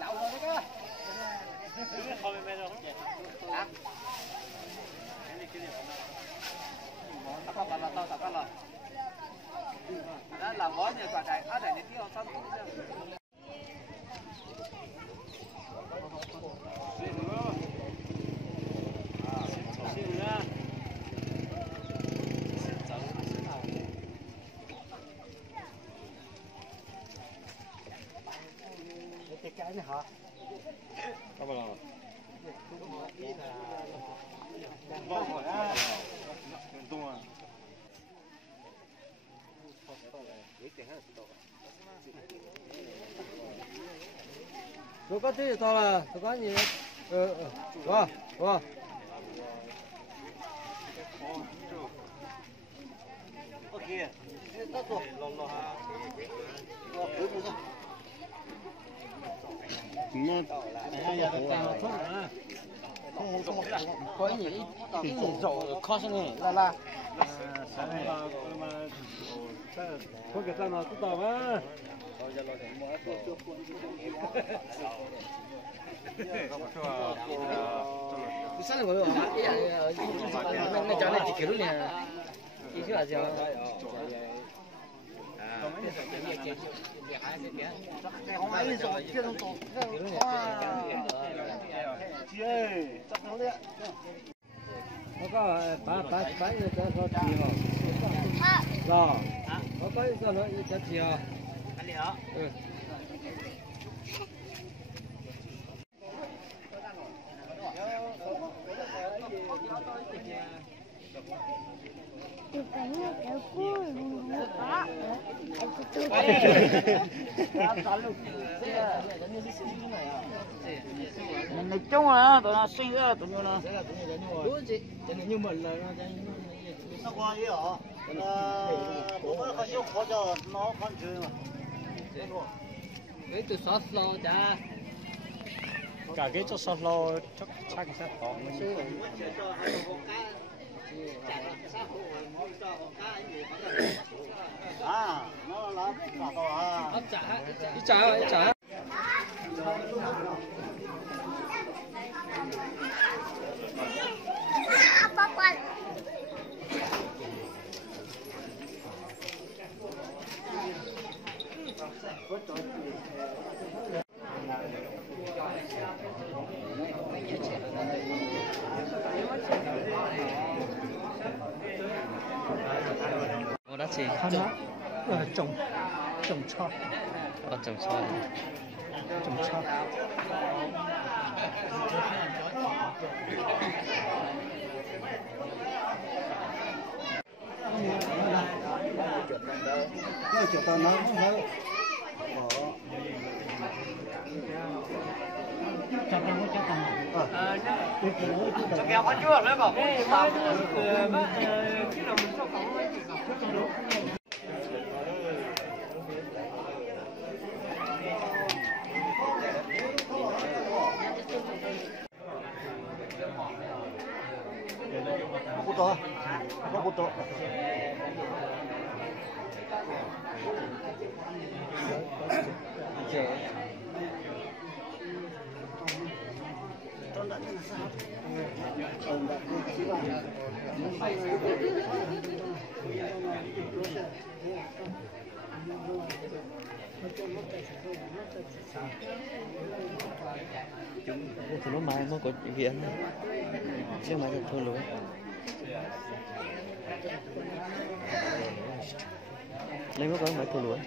đậu rồi đó cơ. Không bên đâu không? Hả? Tập bắt là tập bắt là. Đó là món như quả này, ở đây thì không xong cũng được. Cái này hả? Không bao tôi có tí to là tôi có gì wow wow ok tốt rồi có gì cái gì rổ khó xem này là có cái sao nào tốt tao á sao rồi nó cho này chỉ kiểu này chỉ cái là gì không ai rồi chưa đâu tổ chị ơi chắc nó đấy nó có bán như thế có gì hả rồi nó có sao nó chắc gì hả cái gì hả chụp cảnh là kéo cua đó nói chung là tụi nó sinh ra tụi nó như mình là nó qua gì hả bố nó không chịu khó cho nó không chơi mà cái từ sót lo cha cả cái cho sót lo chắc chắc sẽ có à nó là cả to à ít trả đó gì trồng cho trồng cho nó chụp tao nó cho kéo con chưa nữa bảo Robuto. Thì nó mai nó có viện chứ mai là thôi lối lấy mất có mấy thôi lối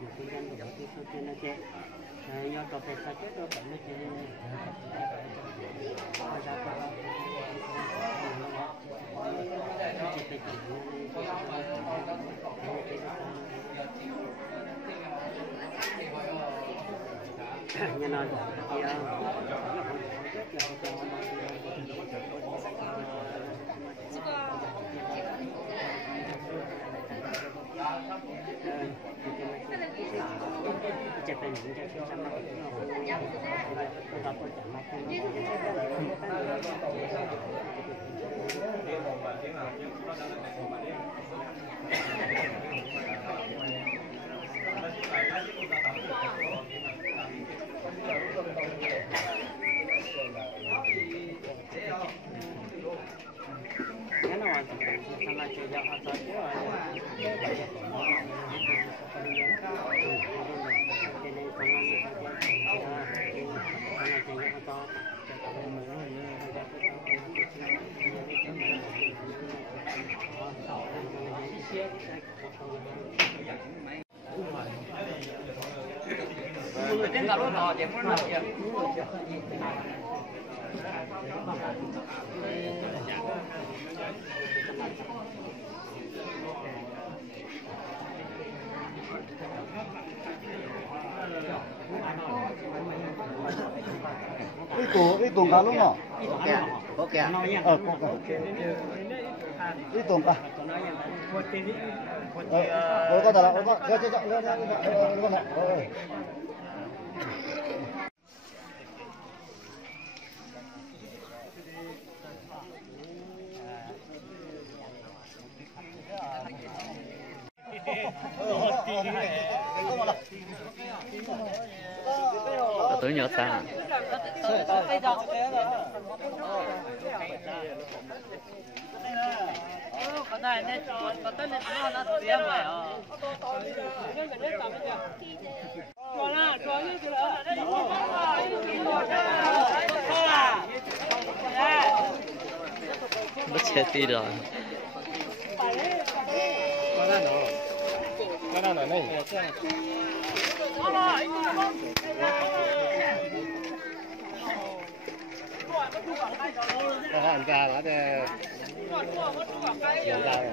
một cái dân của cái số tiền nó chết do cho phép sao chết đâu phải nó chết nhà nói cái tuồng cá lúc nào? Có kìa. Có kìa. Cái tuồng cá. Có thật là có. Con này. Tôi nhớ ta. Cái này nên có tên là nó tiếng rồi. Mất xe tí rồi. Cái nào này? Anh ra là để ra rồi.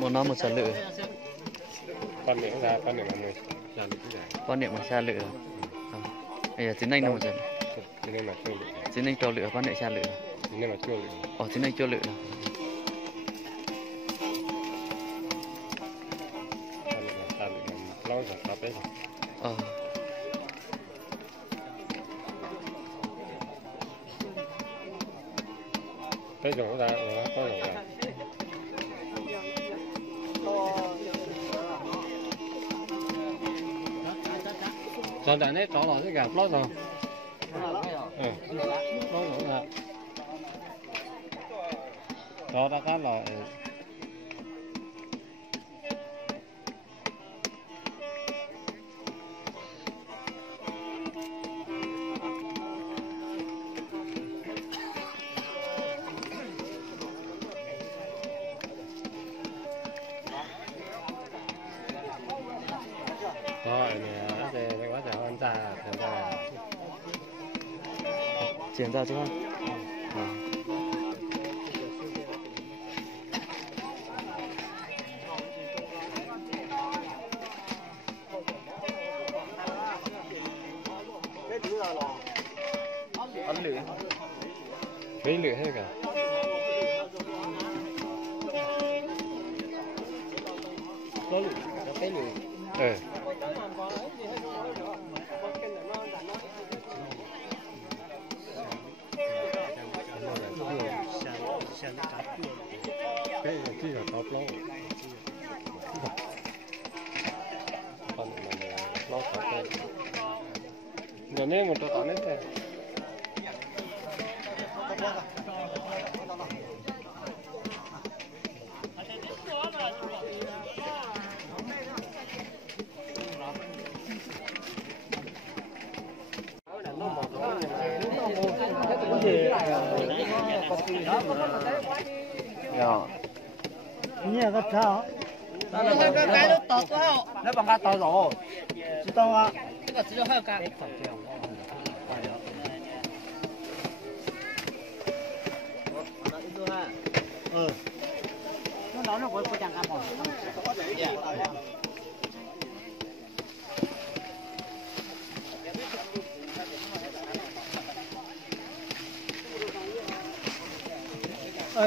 Một năm một xả lửa. Con niệm ra, con niệm là người. Con niệm mà xa lửa. Bây giờ chính anh đâu mà dần. Chính anh mà chua lửa. Chính anh cho lửa, con niệm xa lửa. Chính anh mà chua lửa. Chính anh cho lửa. Con niệm là xa lửa, lâu rồi tập đấy. Cái rổ ra, nó có rổ ra. Cho đã nét trỏ lọ cái gạt lót rồi. Lót rồi ra. Cho ta cắt lọ. Rồi nè, để quá trời hơn ta, thành ra chuyển ra chứ không? Ăn lửa. Lấy lửa hết cả. Có lửa, cái lửa. Cái chỉ là top lô. Còn mình lô top lô. Giờ nên một chỗ tao nên thế. Dạ. Nghe cái sao? cái nó tọt quá. Nó bằng cái tàu rồi.知道吗？这个只有还有干。嗯。那老人我不讲干嘛。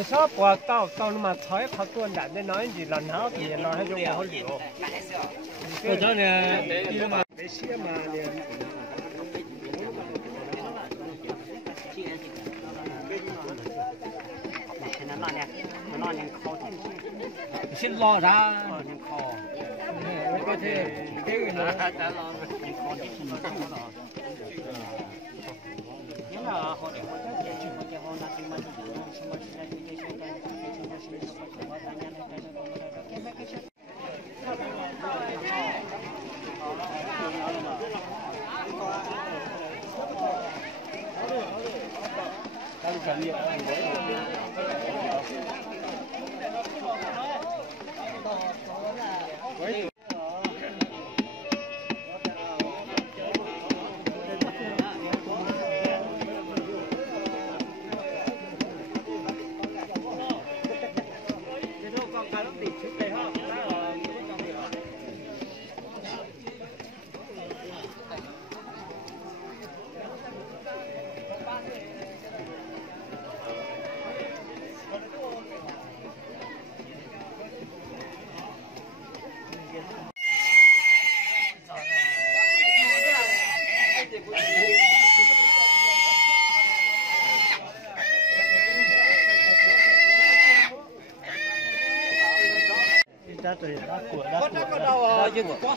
sao quả tao tao mà thấy phát tuần đạn để nói gì lần nào thì nóiให้dùng họ liệu cái chỗ này đi mà để xe mà xin lo ra có thể cái người nó có đâu dừng quá.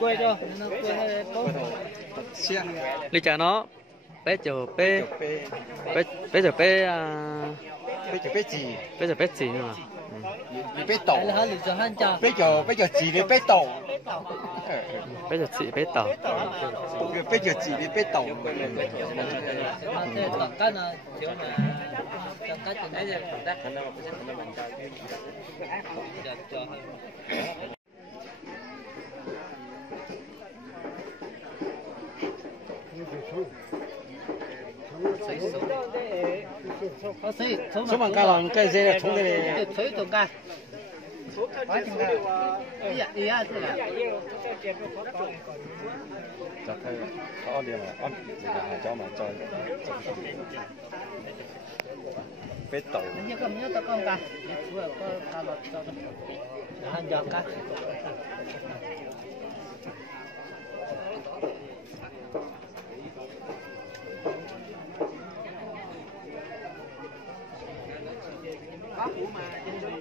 Quay cho nó quay lý trả nó bé chờ bé bé chờ bé bây giờ bây gì? bé chờ bé gì nữa mà你别抖，别叫字，你别抖。bé chờ chị bé tàu 别叫字，你别抖。cái này thiếu mà cái từ nãy giờ tác khả năng là sẽ mình cho số bằng cao bằng cái gì là chúng cái này thấy tổng ca phải tổng ca đi à thế là chắc thấy có điểm là ăn gì là cho mà cho bê tàu như cầm như tao con ca vừa có ca lọt cho ăn giòn ca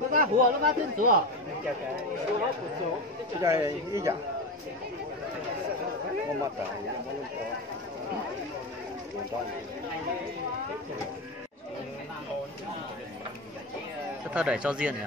nó ba hùa nó ba tên số à cái ý dạ không mất rồi ta để cho riêng nhỉ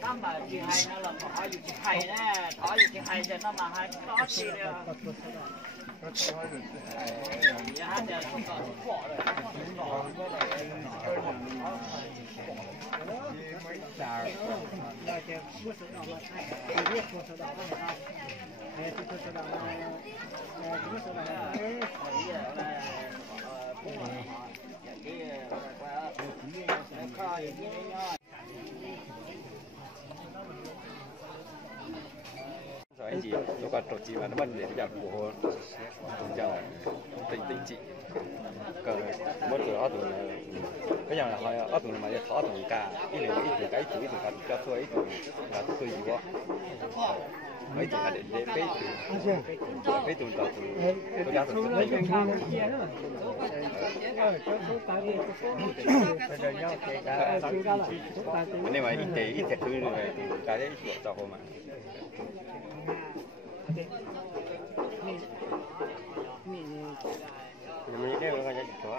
nó mà chị hay nó là có gì chị hay nè, có gì chị hay cho nó mà hay có gì nữa. Dạ giờ không có bỏ rồi. rồi anh chị nó còn trộn chị mà nó bận để giảm của hồ chẳng là tinh chị cờ mất cờ ở tụi cái nhà là họ ở tụi mà thọ tụi cả cái này ít cái chủ tụi cả cho tôi ít là tôi gì quá mấy tụi là để cái tụi tụi tôi ra tụi lấy cái nên mà ít thứ này cái đấy cho họ mà mình đây là cái gì đó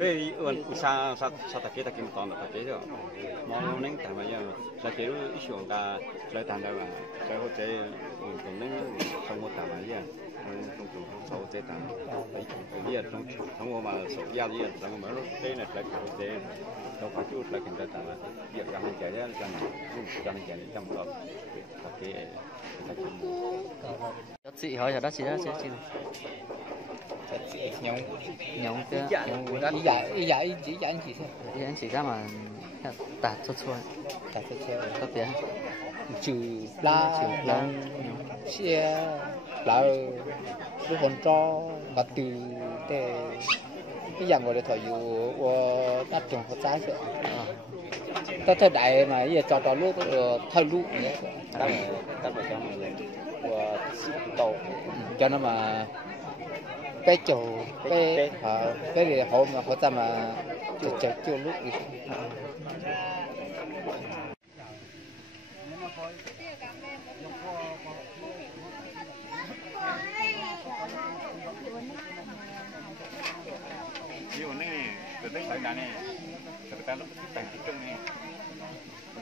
cái sa ta kia ta kim tòn ta kia rồi mong nên tại mà giờ sa kia ít xuống ta lấy tàn đâu mà cái hồ chế cũng nên không có tàn mà giờ trong chủ sầu chế tàn bây giờ trong mà sầu giao gì trong mà cái này là hồ chế đâu phải chút là cái tàn là giờ ra mình chạy ra mình chạy trong đó cái đất chị hỏi là đất chị nhông chứ ý chỉ anh chị thôi ý anh chị ra mà tạt cho xuôi có tiền trừ la xe là lúc còn cho và từ cái dạng gọi là thời dụ đắt trồng có trái rồi ta thời đại mà giờ cho lúc thời lúc nữa ta phải cho mình tàu cho nó mà bé chầu bé thì họ mà họ ta mà chưa lúc đi nhiều này từ tới thời đại này từ ta lúc cái trưng này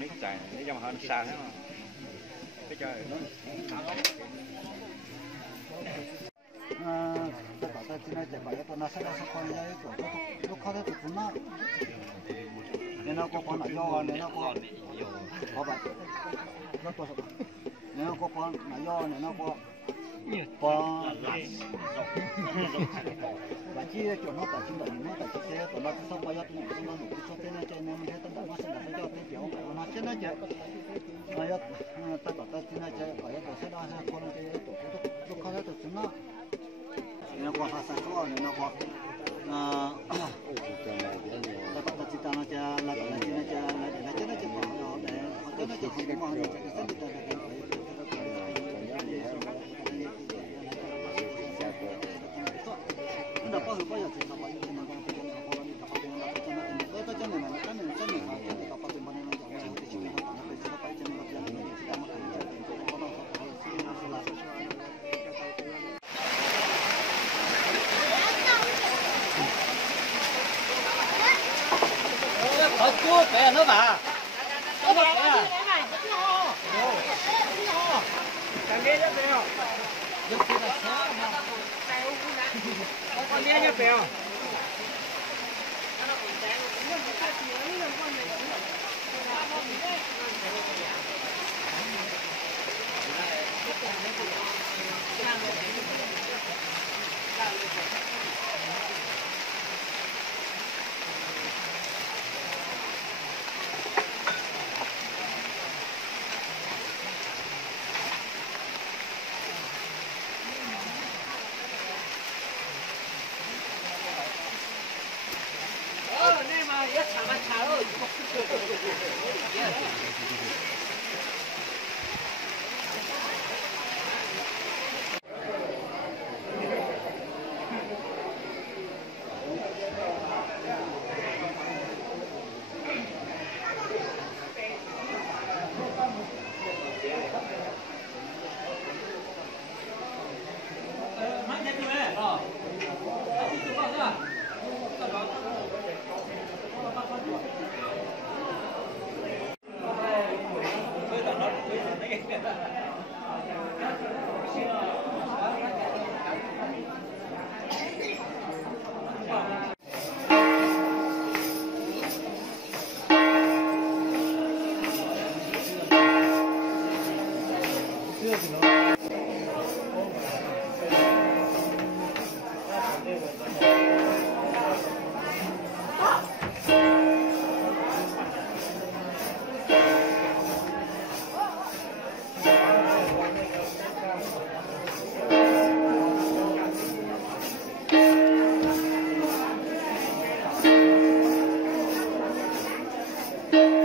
nó chạy nó dòng hơn xa nữa cái chơi tất cả các chuyện này chỉ phải cho nó sẽ là con cái của lúc khác thì cũng nó nên nó có con là do nên nó có vậy nó có nên nó có con là do nên nó có và chỉ cho nó tại chúng nó tại chỉ thế nó sau bao giờ chúng nó đủ cho thế này cho nên mình thấy tất cả nó sẽ là cho cái kiểu nó chết nó chết bây giờ tất cả các chuyện này chỉ phải cho sẽ là con cái tổ lúc khác thì chúng nó có phát sản xuất này nó có tất cả chúng ta nó chỉ là cái này chỉ là cái này chỉ nó để họ cho nó chỉ cái mà nó sẽ được nó có bao giờ thì nó bao nhiêu nó có cái nó có nó có cái nó có cái nó có cái nó cái nó có cái nó cua bé nữa bà. Có bé à? Thằng kia bé không? Con bé nhá bé không? Thank you.